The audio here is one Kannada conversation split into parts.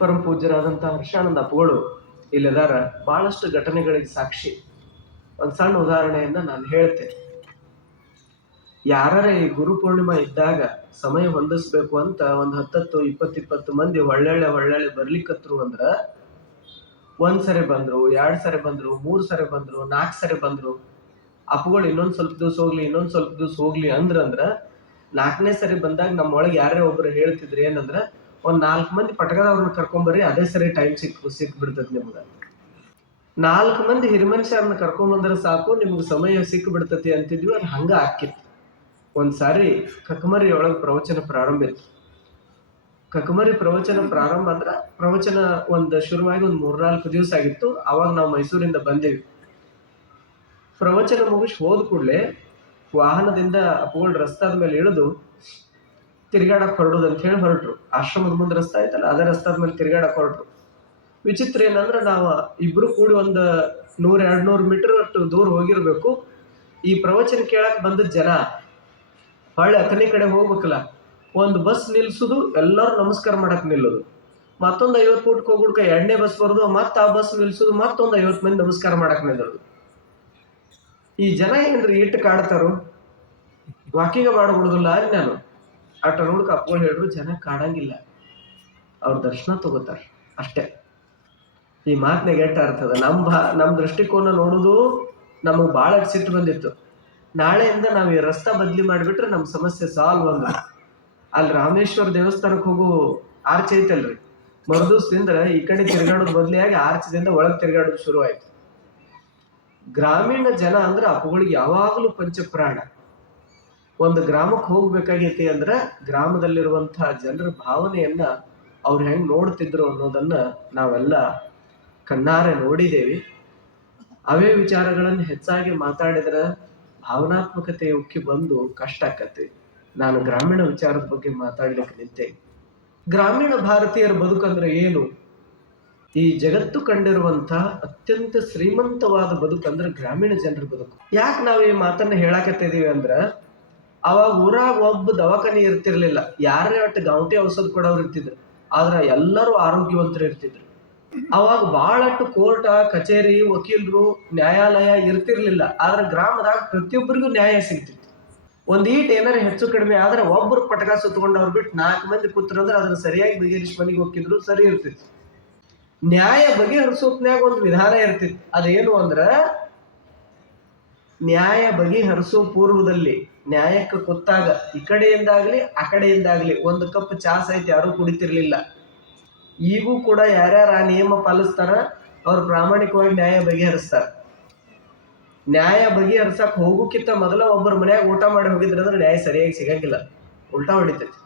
ಪರಮ ಪೂಜ್ಯರಾದಂಥ ಹರ್ಷಾನಂದ ಅಪ್ಪುಗಳು ಇಲ್ಲದಾರ ಬಹಳಷ್ಟು ಘಟನೆಗಳಿಗೆ ಸಾಕ್ಷಿ. ಒಂದು ಸಣ್ಣ ಉದಾಹರಣೆಯನ್ನ ನಾನು ಹೇಳ್ತೇನೆ. ಯಾರೇ ಈ ಗುರು ಪೂರ್ಣಿಮಾ ಇದ್ದಾಗ ಸಮಯ ಹೊಂದಿಸ್ಬೇಕು ಅಂತ ಒಂದು ಹತ್ತತ್ತು ಇಪ್ಪತ್ತು ಇಪ್ಪತ್ತು ಮಂದಿ ಒಳ್ಳೊಳ್ಳೆ ಒಳ್ಳೊಳ್ಳೆ ಬರ್ಲಿಕ್ಕತ್ರು ಅಂದ್ರ ಒಂದ್ ಸರಿ ಬಂದ್ರು, ಎರಡ್ ಸರಿ ಬಂದ್ರು, ಮೂರ್ ಸರಿ ಬಂದ್ರು ನಾಲ್ಕು ಸರಿ ಬಂದ್ರು. ಅಪ್ಪುಗಳು ಇನ್ನೊಂದ್ ಸ್ವಲ್ಪ ದಿವ್ಸ ಹೋಗ್ಲಿ, ಇನ್ನೊಂದ್ ಸ್ವಲ್ಪ ದಿವಸ ಹೋಗ್ಲಿ ಅಂದ್ರಂದ್ರ ನಾಲ್ಕನೇ ಸರಿ ಬಂದಾಗ ನಮ್ಮೊಳಗೆ ಯಾರೇ ಒಬ್ರು ಹೇಳ್ತಿದ್ರು ಏನಂದ್ರ ಒಂದ್ ನಾಲ್ಕು ಮಂದಿ ಪಟಕದವ್ರನ್ನ ಕರ್ಕೊಂಬರ್ರಿ, ಅದೇ ಸರಿ ಟೈಮ್ ಸಿಕ್ ಸಿಕ್ ನಿಮ್ಗೆ. ನಾಲ್ಕು ಮಂದಿ ಹಿರಿಮನುಷ್ಯರನ್ನ ಕರ್ಕೊಂಬಂದ್ರೆ ಸಾಕು, ನಿಮ್ಗೆ ಸಮಯ ಸಿಕ್ ಬಿಡ್ತತಿ ಅಂತಿದ್ವಿ, ಅದು ಹಂಗ ಆಕಿತ್ತು ಒಂದ್ಸಾರಿ ಕಕಮರಿ ಒಳಗೆ ಪ್ರವಚನ ಪ್ರಾರಂಭ ಇತ್ತು. ಕಕಮರಿ ಪ್ರವಚನ ಪ್ರಾರಂಭ ಅಂದ್ರೆ ಪ್ರವಚನ ಒಂದು ಶುರುವಾಗಿ ಒಂದ್ ಮೂರ್ನಾಲ್ಕು ದಿವಸ ಆಗಿತ್ತು, ಅವಾಗ ನಾವು ಮೈಸೂರಿಂದ ಬಂದೇವಿ. ಪ್ರವಚನ ಮುಗಿಸಿ ಹೋದ ಕೂಡಲೇ ವಾಹನದಿಂದ ಅಪ್ಪಗಳು ರಸ್ತಾದ ಮೇಲೆ ಇಳಿದು ತಿರ್ಗಾಡಕ್ ಹೊರಡುದು ಅಂತ ಹೇಳಿ ಹೊರಟ್ರು. ಆಶ್ರಮದ ಮುಂದೆ ರಸ್ತೆ ಐತಲ್ಲ ಅದೇ ರಸ್ತಾದ ಮೇಲೆ ತಿರ್ಗಾಡಕ್ ಹೊರಟ್ರು. ವಿಚಿತ್ರ ಏನಂದ್ರೆ ನಾವು ಇಬ್ರು ಕೂಡಿ ಒಂದು ನೂರ ಎರಡ್ ನೂರು ಮೀಟರ್ ಅಷ್ಟು ದೂರ ಹೋಗಿರ್ಬೇಕು. ಈ ಪ್ರವಚನ ಕೇಳಕ್ ಬಂದ ಜನ ಹೊಳ್ಳಿ ಅತನಿ ಕಡೆ ಹೋಗ್ಬೇಕಲ್ಲ, ಒಂದು ಬಸ್ ನಿಲ್ಸುದು, ಎಲ್ಲರೂ ನಮಸ್ಕಾರ ಮಾಡಕ್ ನಿಲ್ಲೋದು. ಮತ್ತೊಂದು ಐವತ್ತು ಫೂಟ್ ಹೋಗ್ಬಿಡ್ಕ ಎರಡನೇ ಬಸ್ ಬರೋದು, ಮತ್ತೆ ಆ ಬಸ್ ನಿಲ್ಸುದು, ಮತ್ತೊಂದು ಐವತ್ತು ಮಂದಿ ನಮಸ್ಕಾರ ಮಾಡಕ್ ನಿಲ್ಲೋದು. ಈ ಜನ ಏನ್ರಿ ಇಟ್ಟು ಕಾಡ್ತಾರೋ? ವಾಕಿಂಗ್ ಮಾಡ್ಬಿಡುದಿಲ್ಲ ನಾನು ಆಟ ನೋಡಕ್ ಅಪ್ಪ ಹೇಳಿದ್ರು ಜನ ಕಾಡಂಗಿಲ್ಲ ಅವ್ರ ದರ್ಶನ ತಗೋತಾರ ಅಷ್ಟೇ. ಈ ಮಾತನ್ನ ಗೆಟ್ಟ ಅರ್ಥದ ನಮ್ಮ ಭಾ ನಮ್ಮ ದೃಷ್ಟಿಕೋನ ನೋಡುದು ನಮಗೆ ಭಾಳ ಸಿಟ್ಟು ಬಂದಿತ್ತು. ನಾಳೆಯಿಂದ ನಾವು ಈ ರಸ್ತಾ ಬದ್ಲಿ ಮಾಡಿಬಿಟ್ರೆ ನಮ್ಮ ಸಮಸ್ಯೆ ಸಾಲ್ವ್ ಅಲ್ಲ ಅಲ್ಲಿ ರಾಮೇಶ್ವರ ದೇವಸ್ಥಾನಕ್ಕೆ ಹೋಗು ಆರ್ಚ್ ಐತಲ್ರಿ? ಮರುದಿವ್ಸದಿಂದ ಈ ಕಡೆ ತಿರ್ಗಾಡೋದು ಬದಲಿಯಾಗಿ ಆರ್ಚದಿಂದ ಒಳಗೆ ತಿರ್ಗಾಡೋದ್ ಶುರು ಆಯ್ತು ಗ್ರಾಮೀಣ ಜನ ಅಂದ್ರೆ ಅಪ್ಪಗಳಿಗೆ ಯಾವಾಗಲೂ ಪಂಚಪ್ರಾಣ. ಒಂದು ಗ್ರಾಮಕ್ಕೆ ಹೋಗ್ಬೇಕಾಗೈತಿ ಅಂದ್ರೆ ಗ್ರಾಮದಲ್ಲಿರುವಂತಹ ಜನರ ಭಾವನೆಯನ್ನ ಅವ್ರು ಹೆಂಗ್ ನೋಡ್ತಿದ್ರು ಅನ್ನೋದನ್ನ ನಾವೆಲ್ಲ ಕಣ್ಣಾರೆ ನೋಡಿದ್ದೇವೆ ಅವೇ ವಿಚಾರಗಳನ್ನು ಹೆಚ್ಚಾಗಿ ಮಾತಾಡಿದ್ರೆ ಭಾವನಾತ್ಮಕತೆ ಉಕ್ಕಿ ಬಂದು ಕಷ್ಟ ಆಕತಿ ನಾನು ಗ್ರಾಮೀಣ ವಿಚಾರದ ಬಗ್ಗೆ ಮಾತಾಡ್ಲಿಕ್ಕೆ ನಿಂತೆ. ಗ್ರಾಮೀಣ ಭಾರತೀಯರ ಬದುಕಂದ್ರೆ ಏನು? ಈ ಜಗತ್ತು ಕಂಡಿರುವಂತಹ ಅತ್ಯಂತ ಶ್ರೀಮಂತವಾದ ಬದುಕಂದ್ರೆ ಗ್ರಾಮೀಣ ಜನರ ಬದುಕು. ಯಾಕೆ ನಾವು ಈ ಮಾತನ್ನ ಹೇಳಾಕತ್ತಿದೀವಿ ಅಂದ್ರ ಅವಾಗ ಊರಾಗ ಒಬ್ಬ ದವಾಖಾನೆ ಇರ್ತಿರ್ಲಿಲ್ಲ. ಯಾರೇ ಒಟ್ಟು ಗೌಟಿ ಔಷಧ ಕೊಡೋರು ಇರ್ತಿದ್ರು. ಆದ್ರೆ ಎಲ್ಲರೂ ಆರೋಗ್ಯವಂತರು ಇರ್ತಿದ್ರು. ಅವಾಗ ಬಹಳಷ್ಟು ಕೋರ್ಟ, ಕಚೇರಿ, ವಕೀಲರು, ನ್ಯಾಯಾಲಯ ಇರ್ತಿರ್ಲಿಲ್ಲ. ಆದ್ರೆ ಗ್ರಾಮದಾಗ ಪ್ರತಿಯೊಬ್ಬರಿಗೂ ನ್ಯಾಯ ಸಿಗ್ತಿತ್ತು. ಒಂದ್ ಈಟ್ ಏನಾರ ಹೆಚ್ಚು ಕಡಿಮೆ ಆದ್ರೆ ಒಬ್ಬರು ಪಟಕ ಸುತ್ತಕೊಂಡವ್ರು ಬಿಟ್ಟು ನಾಲ್ಕು ಮಂದಿ ಕೂತ್ರಂದ್ರೆ ಅದನ್ನ ಸರಿಯಾಗಿ ಬಗೆಹರಿಸಿ ಮನೆಗೆ ಹೋಗಿದ್ರು ಸರಿ ಇರ್ತಿತ್ತು. ನ್ಯಾಯ ಬಗೆಹರಿಸೋತ್ನ್ಯಾಗ ಒಂದು ವಿಧಾನ ಇರ್ತಿತ್ತು. ಅದೇನು ಅಂದ್ರ ನ್ಯಾಯ ಬಗೆಹರಿಸೋ ಪೂರ್ವದಲ್ಲಿ ನ್ಯಾಯಕ್ಕೆ ಕೂತಾಗ ಈ ಕಡೆಯಿಂದಾಗ್ಲಿ, ಆ ಕಡೆಯಿಂದಾಗ್ಲಿ ಒಂದು ಕಪ್ ಚಾ ಸಹಿತ ಯಾರು ಕುಡಿತಿರ್ಲಿಲ್ಲ. ಈಗೂ ಕೂಡ ಯಾರ್ಯಾರು ಆ ನಿಯಮ ಪಾಲಿಸ್ತಾರ, ಅವ್ರು ಪ್ರಾಮಾಣಿಕವಾಗಿ ನ್ಯಾಯ ಬಗೆಹರಿಸ್ತಾರ. ನ್ಯಾಯ ಬಗೆಹರಿಸಕ್ ಹೋಗೋಕ್ಕಿಂತ ಮೊದಲ ಒಬ್ಬರ ಮನ್ಯಾಗ ಊಟ ಮಾಡಿ ಹೋಗಿದ್ರೆ ಅಂದ್ರೆ ನ್ಯಾಯ ಸರಿಯಾಗಿ ಸಿಗಂಗಿಲ್ಲ. ಉಲ್ಟಾ ಹೊಡಿತೈತಿ.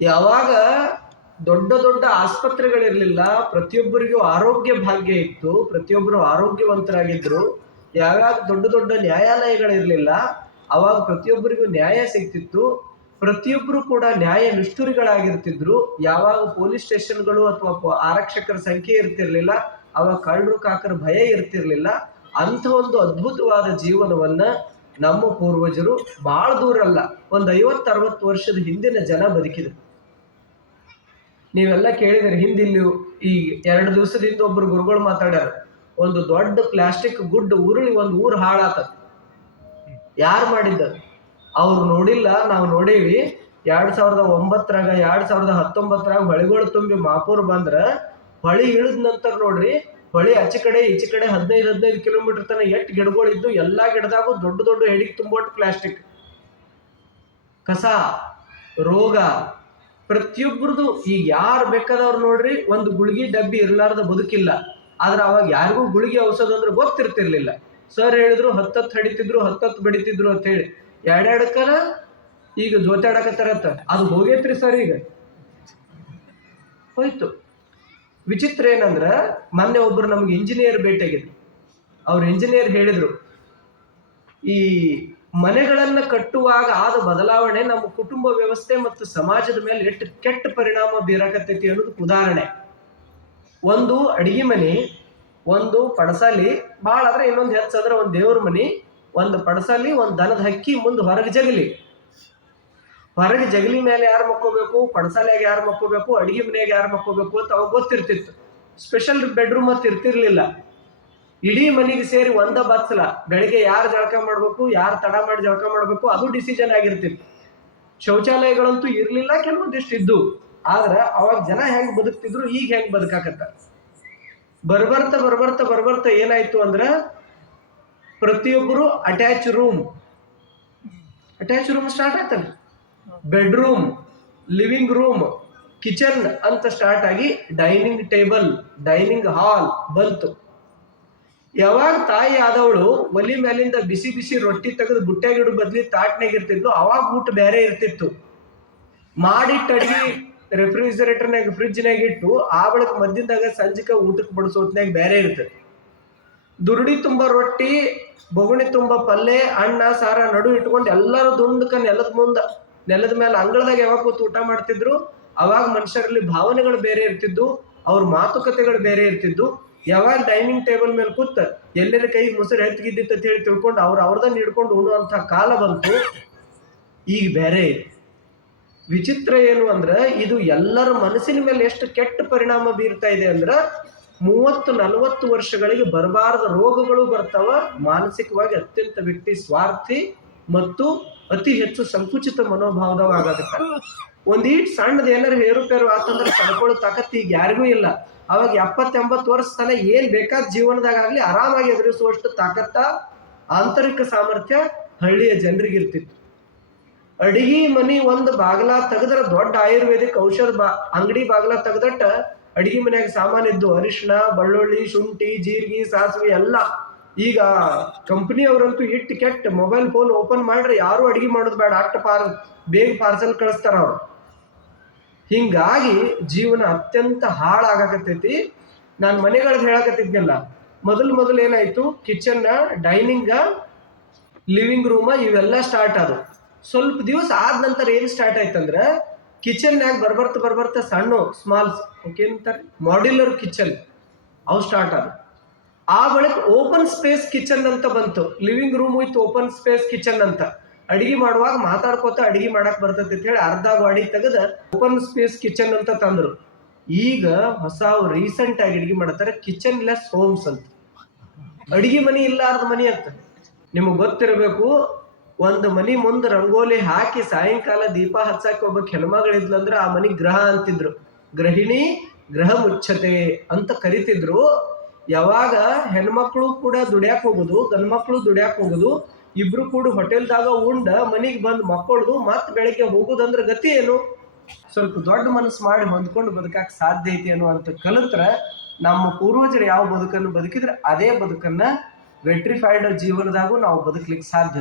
ಯಾವಾಗ ದೊಡ್ಡ ದೊಡ್ಡ ಆಸ್ಪತ್ರೆಗಳಿರ್ಲಿಲ್ಲ, ಪ್ರತಿಯೊಬ್ಬರಿಗೂ ಆರೋಗ್ಯ ಭಾಗ್ಯ ಇತ್ತು, ಪ್ರತಿಯೊಬ್ಬರು ಆರೋಗ್ಯವಂತರಾಗಿದ್ರು ಯಾವಾಗ ದೊಡ್ಡ ದೊಡ್ಡ ನ್ಯಾಯಾಲಯಗಳಿರಲಿಲ್ಲ ಅವಾಗ ಪ್ರತಿಯೊಬ್ಬರಿಗೂ ನ್ಯಾಯ ಸಿಗ್ತಿತ್ತು. ಪ್ರತಿಯೊಬ್ಬರು ಕೂಡ ನ್ಯಾಯ ನಿಷ್ಠುರಿಗಳಾಗಿರ್ತಿದ್ರು. ಯಾವಾಗ ಪೊಲೀಸ್ ಸ್ಟೇಷನ್ಗಳು ಅಥವಾ ಆರಕ್ಷಕರ ಸಂಖ್ಯೆ ಇರ್ತಿರ್ಲಿಲ್ಲ, ಅವಾಗ ಕಳ್ಳರು ಕಾಕರ ಭಯ ಇರ್ತಿರ್ಲಿಲ್ಲ. ಅಂತ ಒಂದು ಅದ್ಭುತವಾದ ಜೀವನವನ್ನ ನಮ್ಮ ಪೂರ್ವಜರು ಬಹಳ ದೂರ ಅಲ್ಲ, ಒಂದ್ ಐವತ್ತು, ಅರವತ್ತು ವರ್ಷದ ಹಿಂದಿನ ಜನ ಬದುಕಿದ್ರು. ನೀವೆಲ್ಲ ಕೇಳಿದ್ರೆ ಹಿಂದಿಲ್ಲಿ ಈ ಎರಡು ದಿವಸದಿಂದ ಒಬ್ರು ಗುರುಗಳು ಮಾತಾಡ್ಯಾರ ಒಂದು ದೊಡ್ಡ ಪ್ಲಾಸ್ಟಿಕ್ ಗುಡ್ಡ ಉರುಳಿ ಒಂದು ಊರು ಹಾಳಾತದ. ಯಾರು ಮಾಡಿದ್ದ ಅವ್ರು ನೋಡಿಲ್ಲ, ನಾವು ನೋಡೀವಿ, ಎರಡ್ ಸಾವಿರದ ಒಂಬತ್ತರಾಗ, ಎರಡ್ ಸಾವಿರದ ಹತ್ತೊಂಬತ್ತರಾಗ ಹೊಳಿಗಳು ತುಂಬಿ ಮಾಪೂರ್ ಬಂದ್ರ, ಹೊಳಿ ಇಳಿದ ನಂತರ ನೋಡ್ರಿ, ಹೊಳಿ ಆಚೆ ಕಡೆ, ಈಚೆ ಕಡೆ ಹದಿನೈದು ಹದಿನೈದು ಕಿಲೋಮೀಟರ್ ತನಕ ಎಷ್ಟು ಗಿಡಗಳು ಇದ್ದು, ಎಲ್ಲಾ ಗಿಡದಾಗೂ ದೊಡ್ಡ ದೊಡ್ಡ ಹೆಡಿಗೆ ತುಂಬೋಟ್ ಪ್ಲಾಸ್ಟಿಕ್. ಕಸ, ರೋಗ ಪ್ರತಿಯೊಬ್ಬರದು ಈಗ ಯಾರು ಬೇಕಾದವ್ರು ನೋಡ್ರಿ, ಒಂದು ಗುಳಿಗೆ ಡಬ್ಬಿ ಇರ್ಲಾರ್ದ ಬದುಕಿಲ್ಲ. ಆದ್ರೆ ಅವಾಗ ಯಾರಿಗೂ ಗುಳಿಗೆ ಔಷಧ ಅಂದ್ರೆ ಗೊತ್ತಿರ್ತಿರ್ಲಿಲ್ಲ. ಸರ್ ಹೇಳಿದ್ರು ಹತ್ತತ್ತು ಹಡಿತಿದ್ರು, ಹತ್ತತ್ತು ಬಡಿತಿದ್ರು ಅಂತ ಹೇಳಿ. ಎರಡೆರಡಕ್ಕನ ಈಗ ಜೋತಾಡಕತ್ತಾರತ್ತ ಅದು ಹೋಗೈತ್ರಿ ಸರ್ ಈಗ. ಹೋಯ್ತು. ವಿಚಿತ್ರ ಏನಂದ್ರ ಮೊನ್ನೆ ಒಬ್ರು ನಮ್ಗೆ ಇಂಜಿನಿಯರ್ ಭೇಟಿಯಾಗಿದ್ರು. ಅವ್ರ ಇಂಜಿನಿಯರ್ ಹೇಳಿದ್ರು, ಈ ಮನೆಗಳನ್ನ ಕಟ್ಟುವಾಗ ಆದ ಬದಲಾವಣೆ ನಮ್ಮ ಕುಟುಂಬ ವ್ಯವಸ್ಥೆ ಮತ್ತು ಸಮಾಜದ ಮೇಲೆ ಎಷ್ಟು ಕೆಟ್ಟ ಪರಿಣಾಮ ಬೀರಕತ್ತೈತಿ ಅನ್ನೋದಕ್ಕೆ ಉದಾಹರಣೆ. ಒಂದು ಅಡಿಗೆ ಮನೆ, ಒಂದು ಪಡಸಾಲಿ ಭಾಳ ಆದ್ರೆ ಇನ್ನೊಂದು ಹೆಚ್ಚಾದ್ರೆ ಒಂದು ದೇವ್ರ ಮನೆ, ಒಂದು ಪಡಸಾಲಿ, ಒಂದು ದನದ ಹಕ್ಕಿ ಮುಂದೆ ಹೊರಗೆ ಜಗಲಿ. ಹೊರಗೆ ಜಗಲಿ ಮೇಲೆ ಯಾರು ಮಕ್ಕೋಬೇಕು ಪಣಸಾಲ್ಯಾಗ ಯಾರು ಮಕ್ಕೋಬೇಕು, ಅಡಿಗೆ ಮನೆಯಾಗ ಯಾರು ಮಕ್ಕೋಬೇಕು ಅಂತ ಅವಾಗ ಗೊತ್ತಿರ್ತಿತ್ತು. ಸ್ಪೆಷಲ್ ಬೆಡ್ರೂಮ್ ಅಂತ ಇರ್ತಿರ್ಲಿಲ್ಲ. ಇಡೀ ಮನೆಗೆ ಸೇರಿ ಒಂದ ಬತ್ಸಲ ಬೆಳಿಗ್ಗೆ ಯಾರು ಜಳಕ ಮಾಡ್ಬೇಕು, ಯಾರು ತಡ ಮಾಡಿ ಜಳಕ ಮಾಡ್ಬೇಕು, ಅದು ಡಿಸಿಷನ್ ಆಗಿರ್ತಿತ್ತು. ಶೌಚಾಲಯಗಳಂತೂ ಇರ್ಲಿಲ್ಲ, ಕೆಲವೊಂದಿಷ್ಟು ಇದ್ದು ಆದ್ರ ಅವಾಗ ಜನ ಹೆಂಗ್ ಬದುಕ್ತಿದ್ರು ಈಗ ಹೆಂಗ್ ಬದುಕಾಕತ್ತ? ಬರ್ಬರ್ತ ಬರ್ಬರ್ತ ಬರ್ಬರ್ತ ಏನಾಯ್ತು ಅಂದ್ರೆ ಪ್ರತಿಯೊಬ್ಬರು attach room attach room start ಆಯ್ತಲ್ಲ ಬೆಡ್ರೂಮ್ ಲಿವಿಂಗ್ ರೂಮ್ ಕಿಚನ್ ಅಂತ ಸ್ಟಾರ್ಟ್ ಆಗಿ ಡೈನಿಂಗ್ ಟೇಬಲ್ ಡೈನಿಂಗ್ ಹಾಲ್ ಬಂತು. ಯಾವಾಗ ತಾಯಿ ಆದವಳು ಒಲಿ ಮೇಲಿಂದ ಬಿಸಿ ಬಿಸಿ ರೊಟ್ಟಿ ತೆಗೆದು ಬುಟ್ಟ್ಯಾಗಿಡು ಬದ್ಲಿ ತಾಟ್ನಾಗ ಇರ್ತಿದ್ಲು, ಅವಾಗ ಊಟ ಬೇರೆ ಇರ್ತಿತ್ತು. ಮಾಡಿಟ್ಟ ಅಡಿಗೆ ರೆಫ್ರಿಜರೇಟರ್ನಾಗ ಫ್ರಿಜ್ನಾಗ ಇಟ್ಟು ಆ ಬಳಿಕ ಮದ್ದಿಂದಾಗ ಸಂಜಿಕ ಊಟಕ್ಕೆ ಬಡಿಸೋ ಬೇರೆ ಇರ್ತದೆ ದುರುಡಿ ತುಂಬ ರೊಟ್ಟಿ, ಬೊಗುಣಿ ತುಂಬ ಪಲ್ಯ ಅಣ್ಣ ಸಾರ, ನಡು ಇಟ್ಕೊಂಡು ಎಲ್ಲರೂ ದುಂಡಕ ನೆಲದ ಮುಂದೆ, ನೆಲದ ಮೇಲೆ ಅಂಗಳದಾಗ ಯಾವಾಗ ಕೂತು ಊಟ ಮಾಡ್ತಿದ್ರು, ಅವಾಗ ಮನುಷ್ಯರಲ್ಲಿ ಭಾವನೆಗಳು ಬೇರೆ ಇರ್ತಿದ್ದು ಅವ್ರ ಮಾತುಕತೆಗಳು ಬೇರೆ ಇರ್ತಿದ್ದು ಯಾವಾಗ ಡೈನಿಂಗ್ ಟೇಬಲ್ ಮೇಲೆ ಕೂತ ಎಲ್ಲರ ಕೈ ಮೊಸರು ಎತ್ತಿಗಿದ್ದಿತ್ತು ಅಂತ ಹೇಳಿ ತಿಳ್ಕೊಂಡು ಅವ್ರು ಅವ್ರದನ್ನ ಹಿಡ್ಕೊಂಡು ಉಣ್ಣುವಂಥ ಕಾಲ ಬಂತು. ಈಗ ಬೇರೆ. ವಿಚಿತ್ರ ಏನು ಅಂದ್ರೆ, ಇದು ಎಲ್ಲರ ಮನಸ್ಸಿನ ಮೇಲೆ ಎಷ್ಟು ಕೆಟ್ಟ ಪರಿಣಾಮ ಬೀರ್ತಾ ಇದೆ ಅಂದ್ರೆ, ಮೂವತ್ತು, ನಲವತ್ತು ವರ್ಷಗಳಿಗೆ ಬರಬಾರದ ರೋಗಗಳು ಬರ್ತಾವ, ಮಾನಸಿಕವಾಗಿ ಅತ್ಯಂತ ವ್ಯಕ್ತಿ ಸ್ವಾರ್ಥಿ ಮತ್ತು ಅತಿ ಹೆಚ್ಚು ಸಂಕುಚಿತ ಮನೋಭಾವದವಾಗತ್ತ ಒಂದೀಟ್ ಸಣ್ಣದ ಏನಾರು ಹೇರುಪೇರು ಆತಂದ್ರೆ ತಡ್ಕೊಳ್ಳೋ ತಾಕತ್ ಈಗ ಯಾರಿಗೂ ಇಲ್ಲ. ಅವಾಗ ಎಪ್ಪತ್ತೆಂಬತ್ತು ವರ್ಷ ತನ ಏನ್ ಬೇಕಾದ ಜೀವನದಾಗ ಆಗ್ಲಿ ಆರಾಮಾಗಿ ಎದುರಿಸುವಷ್ಟು ತಾಕತ್ತ, ಆಂತರಿಕ ಸಾಮರ್ಥ್ಯ ಹಳ್ಳಿಯ ಜನರಿಗೆ ಇರ್ತಿತ್ತು ಅಡಿಗೆ ಮನಿ ಒಂದ್ ಬಾಗ್ಲ ತೆಗದ್ರ ದೊಡ್ಡ ಆಯುರ್ವೇದಿಕ್ ಔಷಧ ಬಾ, ಅಂಗಡಿ ಬಾಗ್ಲ ತೆಗೆದಟ್ಟ ಅಡಿಗೆ ಮನ್ಯಾಗ ಸಾಮಾನ್ ಇದ್ದು ಅರಿಶಿಣ, ಬೆಳ್ಳುಳ್ಳಿ, ಶುಂಠಿ, ಜೀರಿಗೆ, ಸಾಸಿವೆ ಎಲ್ಲ. ಈಗ ಕಂಪನಿ ಅವರಂತೂ ಇಟ್ಟು ಕೆಟ್ಟ ಮೊಬೈಲ್ ಫೋನ್ ಓಪನ್ ಮಾಡ್ರಿ ಯಾರು ಅಡಿಗೆ ಮಾಡೋದು ಬೇಡ. ಅಟ್ಟ ಪಾರ್ ಬೇಗ ಪಾರ್ಸಲ್ ಕಳಿಸ್ತಾರ ಅವ್ರು. ಹಿಂಗಾಗಿ ಜೀವನ ಅತ್ಯಂತ ಹಾಳಾಗಕತ್ತೈತಿ. ನಾನು ಮನೆಗಳದ್ದು ಹೇಳಕತ್ತಿದ್ನಲ್ಲ, ಮೊದಲು ಮೊದಲು ಏನಾಯ್ತು ಕಿಚನ್ ಡೈನಿಂಗ ಲಿವಿಂಗ್ ರೂಮ ಇವೆಲ್ಲ ಸ್ಟಾರ್ಟ್ ಆದವು. ಸ್ವಲ್ಪ ದಿವಸ ಆದ ನಂತರ ಏನು ಸ್ಟಾರ್ಟ್ ಆಯ್ತಂದ್ರೆ ಕಿಚನ್ನಾಗ ಬರ್ಬರ್ತ ಬರ್ಬರ್ತ ಸಣ್ಣ ಸ್ಮಾಲ್ ಅಂತಾರೆ. ಮಾಡ್ಯುಲರ್ ಕಿಚನ್ ಅವು ಸ್ಟಾರ್ಟ್ ಆದ ಆ ಬಳಿಕ ಓಪನ್ ಸ್ಪೇಸ್ ಕಿಚನ್ ಅಂತ ಬಂತು. Living room with open space kitchen ಅಂತ. ಅಡಿಗೆ ಮಾಡುವಾಗ ಮಾತಾಡ್ಕೋತ ಅಡಿಗೆ ಮಾಡಕ್ ಬರ್ತೈತಿ ಅಂತ ಹೇಳಿ ಅರ್ಧ ಗಾಡಿ ತೆಗೆದ ಓಪನ್ ಸ್ಪೇಸ್ ಕಿಚನ್ ಅಂತ ತಂದ್ರು. ಈಗ ಹೊಸ ರೀಸೆಂಟ್ ಆಗಿ ಅಡಿಗೆ ಮಾಡತಾರೆ ಕಿಚನ್ ಲೆಸ್ ಹೋಮ್ಸ್ ಅಂತ. ಅಡಿಗೆ ಮನಿ ಇಲ್ಲಾರ್ದ ಮನಿ ಅಂತ. ನಿಮಗೆ ಗೊತ್ತಿರಬೇಕು ಒಂದು ಮನಿ ಮುಂದೆ ರಂಗೋಲಿ ಹಾಕಿ ಸಾಯಂಕಾಲ ದೀಪ ಹಚ್ಚಕ್ಕೆ ಒಬ್ಬ ಹೆಣ್ಮಗಳಿದ್ಲಂದ್ರೆ ಆ ಮನಿ ಗ್ರಹ ಅಂತಿದ್ರು. ಗೃಹಿಣಿ, ಗ್ರಹ ಮುಚ್ಚತೆ ಅಂತ ಕರಿತಿದ್ರು. ಯಾವಾಗ ಹೆಣ್ಮಕ್ಳು ಕೂಡ ದುಡ್ಯಾಕ್ ಹೋಗುದು, ಗಂಡ್ಮಕ್ಳು ದುಡ್ಯಾಕ್ ಹೋಗುದು, ಇಬ್ರು ಕೂಡ ಹೋಟೆಲ್ದಾಗ ಉಂಡ ಮನಿಗೆ ಬಂದು ಮಕ್ಕಳದು ಮತ್ ಬೆಳಗ್ಗೆ ಹೋಗುದಂದ್ರ ಗತಿ ಏನು? ಸ್ವಲ್ಪ ದೊಡ್ಡ ಮನಸ್ಸು ಮಾಡಿ ಹೊಂದ್ಕೊಂಡು ಬದುಕಕ್ಕೆ ಸಾಧ್ಯ ಐತಿ ಅನ್ನುವಂತ ಕಲಿತ್ರ ನಮ್ಮ ಪೂರ್ವಜರು ಯಾವ ಬದುಕನ್ನು ಬದುಕಿದ್ರೆ, ಅದೇ ಬದುಕನ್ನ ವೆಟ್ರಿಫೈಡ್ ಜೀವನದಾಗೂ ನಾವು ಬದುಕಲಿಕ್ಕೆ ಸಾಧ್ಯ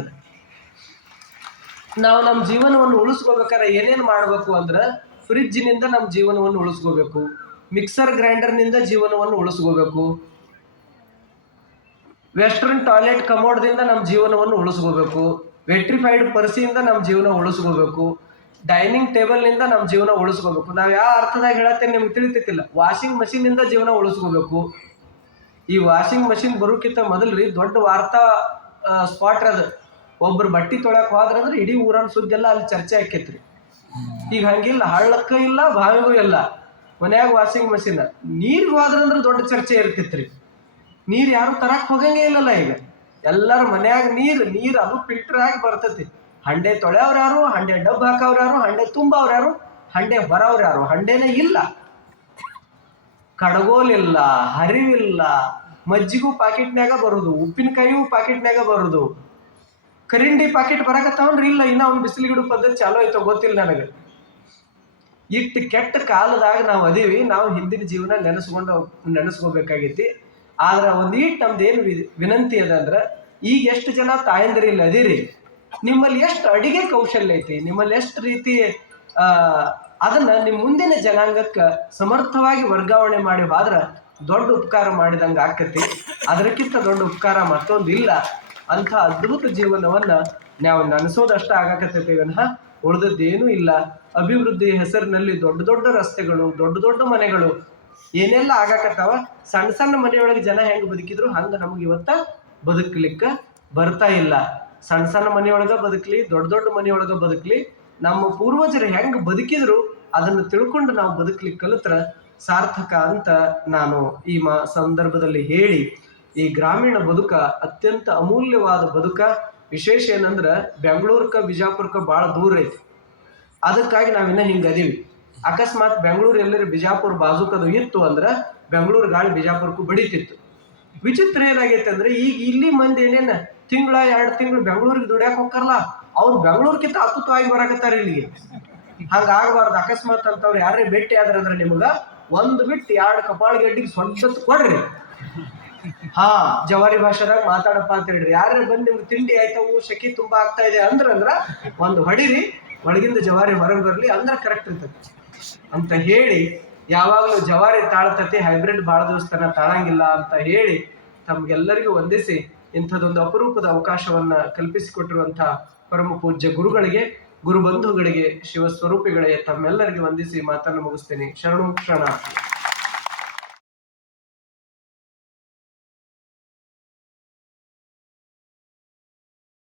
ನಾವು ನಮ್ಮ ಜೀವನವನ್ನು ಉಳಿಸ್ಕೋಬೇಕಾದ್ರೆ ಏನೇನು ಮಾಡಬೇಕು ಅಂದ್ರೆ ಫ್ರಿಜ್ನಿಂದ ನಮ್ಮ ಜೀವನವನ್ನು ಉಳಿಸ್ಕೋಬೇಕು. ಮಿಕ್ಸರ್ ಗ್ರೈಂಡರ್ನಿಂದ ಜೀವನವನ್ನು ಉಳಿಸ್ಕೋಬೇಕು. ವೆಸ್ಟರ್ನ್ ಟಾಯ್ಲೆಟ್ ಕಮೋಡ್ದಿಂದ ನಮ್ಮ ಜೀವನವನ್ನು ಉಳಿಸ್ಕೋಬೇಕು. ವೆಟ್ರಿಫೈಡ್ ಪರ್ಸಿಯಿಂದ ನಮ್ಮ ಜೀವನ ಉಳಿಸ್ಕೋಬೇಕು. ಡೈನಿಂಗ್ ಟೇಬಲ್ನಿಂದ ನಮ್ಮ ಜೀವನ ಉಳಿಸ್ಕೋಬೇಕು. ನಾವು ಯಾವ ಅರ್ಥದಾಗ ಹೇಳತ್ತೇನೆ ನಿಮ್ಗೆ ತಿಳಿತಿತ್ತಿಲ್ಲ ವಾಷಿಂಗ್ ಮಷೀನಿಂದ ಜೀವನ ಉಳಿಸ್ಕೋಬೇಕು. ಈ ವಾಷಿಂಗ್ ಮಷಿನ್ ಬರೋಕ್ಕಿಂತ ಮೊದಲು ರೀ ದೊಡ್ಡ ವಾರ್ತಾ ಸ್ಪಾಟ್ ಅದು. ಒಬ್ರು ಬಟ್ಟಿ ತೊಳ್ಯಾಕ ಹೋದ್ರಂದ್ರೆ ಇಡೀ ಊರನ್ ಸುದ್ದೆಲ್ಲ ಅಲ್ಲಿ ಚರ್ಚೆ ಆಕೈತ್ರಿ. ಈಗ ಹಂಗಿಲ್ಲ, ಹಳ್ಳಕ್ಕ ಇಲ್ಲ, ಬಾವಿಗೂ ಇಲ್ಲ, ಮನ್ಯಾಗ ವಾಷಿಂಗ್ ಮಷಿನ್. ನೀರಿಗೆ ಹೋದ್ರಂದ್ರೆ ದೊಡ್ಡ ಚರ್ಚೆ ಇರ್ತಿತ್ರಿ. ನೀರು ಯಾರು ತರಕ್ ಹೋಗಂಗೇ ಇಲ್ಲಲ್ಲ ಈಗ. ಎಲ್ಲರ ಮನ್ಯಾಗ ನೀರು ನೀರು ಅದು ಫಿಲ್ಟರ್ ಆಗಿ ಬರ್ತೈತಿ. ಹಂಡೆ ತೊಳೆಯವ್ರು ಯಾರು, ಹಂಡೆ ಡಬ್ ಹಾಕವ್ರು ಯಾರು, ಹಂಡೆ ತುಂಬವ್ರು ಯಾರು, ಹಂಡೆ ಬರವ್ರು ಯಾರು, ಹಂಡೆನೇ ಇಲ್ಲ. ಕಡಗೋಲಿಲ್ಲ, ಹರಿವಿಲ್ಲ. ಮಜ್ಜಿಗೂ ಪಾಕೆಟ್ನ್ಯಾಗ ಬರುದು ಉಪ್ಪಿನಕಾಯಿಯೂ ಪಾಕೆಟ್ನ್ಯಾಗ ಬರುದು. ಕರಿಂಡಿ ಪಾಕೆಟ್ ಬರಕತ್ತಾವನ್ರಿ ಇಲ್ಲ, ಇನ್ನ ಅವ್ನು ಬಿಸಿಲಿಗಿಡು ಪದ್ಧತಿ ಚಾಲು ಆಯ್ತೋ ಗೊತ್ತಿಲ್ಲ ನನಗೆ. ಇಟ್ಟು ಕೆಟ್ಟ ಕಾಲದಾಗ ನಾವು ಅದೀವಿ, ನಾವು ಹಿಂದಿನ ಜೀವನ ನೆನೆಸ್ಕೊಂಡು ನೆನೆಸ್ಕೋಬೇಕಾಗೈತಿ. ಆದ್ರೆ ಒಂದೀಟ್ ನಮ್ದು ಏನು ವಿನಂತಿ ಅದ ಅಂದ್ರೆ, ಈಗ ಎಷ್ಟು ಜನ ತಾಯಂದಿರಿಲ್ಲ ಅದಿರಿ? ನಿಮ್ಮಲ್ಲಿ ಎಷ್ಟು ಅಡಿಗೆ ಕೌಶಲ್ಯ ಐತಿ? ನಿಮ್ಮಲ್ಲಿ ಎಷ್ಟು ರೀತಿ ಅದನ್ನ ನಿಮ್ಮ ಮುಂದಿನ ಜನಾಂಗಕ್ಕೆ ಸಮರ್ಥವಾಗಿ ವರ್ಗಾವಣೆ ಮಾಡಿ ಹೋದ್ರ ದೊಡ್ಡ ಉಪಕಾರ ಮಾಡಿದಂಗ ಆಕತಿ. ಅದಕ್ಕಿಂತ ದೊಡ್ಡ ಉಪಕಾರ ಮತ್ತೊಂದು ಇಲ್ಲ. ಅಂಥ ಅದ್ಭುತ ಜೀವನವನ್ನ ನಾವು ನನಸೋದಷ್ಟ ಆಗಕತ್ತೈತೆ ವಿನಃ ಉಳಿದದ್ದೇನೂ ಇಲ್ಲ. ಅಭಿವೃದ್ಧಿ ಹೆಸರಿನಲ್ಲಿ ದೊಡ್ಡ ದೊಡ್ಡ ರಸ್ತೆಗಳು, ದೊಡ್ಡ ದೊಡ್ಡ ಮನೆಗಳು, ಏನೆಲ್ಲ ಆಗಾಕತ್ತಾವ? ಸಣ್ಣ ಸಣ್ಣ ಮನೆಯೊಳಗೆ ಜನ ಹೆಂಗ್ ಬದುಕಿದ್ರು? ಹಂಗ ನಮ್ಗೆ ಇವತ್ತ ಬದುಕಲಿಕ್ಕ ಬರ್ತಾ ಇಲ್ಲ. ಸಣ್ಣ ಸಣ್ಣ ಮನೆಯೊಳಗ ಬದುಕಲಿ, ದೊಡ್ಡ ದೊಡ್ಡ ಮನೆಯೊಳಗ ಬದುಕಲಿ, ನಮ್ಮ ಪೂರ್ವಜರು ಹೆಂಗ್ ಬದುಕಿದ್ರು ಅದನ್ನು ತಿಳ್ಕೊಂಡು ನಾವು ಬದುಕಲಿಕ್ಕೆ ಕಲಿತ್ರ ಸಾರ್ಥಕ ಅಂತ ನಾನು ಈ ಮ, ಸಂದರ್ಭದಲ್ಲಿ ಹೇಳಿ. ಈ ಗ್ರಾಮೀಣ ಬದುಕ ಅತ್ಯಂತ ಅಮೂಲ್ಯವಾದ ಬದುಕ. ವಿಶೇಷ ಏನಂದ್ರ ಬೆಂಗಳೂರ್ಕ ಬಿಜಾಪುರಕ್ಕ ಭಾಳ ದೂರ ಐತಿ. ಅದಕ್ಕಾಗಿ ನಾವಿನ್ನ ಹಿಂಗೆ ಅದೀವಿ. ಅಕಸ್ಮಾತ್ ಬೆಂಗಳೂರು ಎಲ್ಲರ ಬಿಜಾಪುರ ಬಾಜುಕದು ಇತ್ತು ಅಂದ್ರ ಬೆಂಗಳೂರು ಗಾಳಿ ಬಿಜಾಪುರಕ್ಕೂ ಬಡಿತಿತ್ತು. ವಿಚಿತ್ರ ಏನಾಗೈತೆ ಅಂದ್ರೆ ಈಗ ಇಲ್ಲಿ ಮಂದಿ ಏನೇನ ತಿಂಗಳ ಎರಡು ತಿಂಗಳು ಬೆಂಗಳೂರಿಗೆ ದುಡಿಯಾಕ ಹೋಗ್ತಾರಲ್ಲ ಅವ್ರು ಬೆಂಗಳೂರ್ಕಿಂತ ಹತ್ತುತ್ತವಾಗಿ ಬರಾಕತ್ತಾರ ಇಲ್ಲಿಗೆ. ಹಂಗ ಆಗಬಾರ್ದು. ಅಕಸ್ಮಾತ್ ಅಂತವ್ರು ಯಾರೇ ಭೇಟಿ ಆದ್ರೆ ಅಂದ್ರೆ ನಿಮ್ಗೆ ಒಂದು ಬಿಟ್ಟು ಎರಡು ಕಪಾಳ ಗೆಡ್ಡಿಗೆ ಸ್ವಂತ ಕೊಡ್ರಿ. ಹಾ, ಜವಾರಿ ಭಾಷೆದಾಗ ಮಾತಾಡಪ್ಪ ಅಂತ ಹೇಳ್ರಿ ಯಾರೇ ಬಂದು ನಿಮ್ಗೆ ತಿಂಡಿ ಆಯ್ತವು ಶಕಿ ತುಂಬಾ ಆಗ್ತಾ ಇದೆ ಅಂದ್ರ ಅಂದ್ರ ಒಂದು ಹೊಡಿರಿ, ಒಳಗಿಂದ ಜವಾರಿ ಹೊರಗೆ ಬರಲಿ ಅಂದ್ರೆ ಕರೆಕ್ಟ್ ಇರ್ತದೆ. ಅಂತ ಹೇಳಿ, ಯಾವಾಗಲೂ ಜವಾರಿ ತಾಳ್ತತಿ ಹೈಬ್ರಿಡ್ ಭಾಳ ದಿವಸನ ತಾಳಂಗಿಲ್ಲ ಅಂತ ಹೇಳಿ ತಮ್ಗೆಲ್ಲರಿಗೂ ವಂದಿಸಿ ಇಂಥದೊಂದು ಅಪರೂಪದ ಅವಕಾಶವನ್ನ ಕಲ್ಪಿಸಿಕೊಟ್ಟಿರುವಂತಹ ಪರಮ ಪೂಜ್ಯ ಗುರುಗಳಿಗೆ ಗುರು ಬಂಧುಗಳಿಗೆ ಶಿವ ಸ್ವರೂಪಿಗಳಿಗೆ ತಮ್ಮೆಲ್ಲರಿಗೆ ವಂದಿಸಿ ಮಾತನ್ನು ಮುಗಿಸ್ತೇನೆ. ಶರಣು ಕ್ಷಣ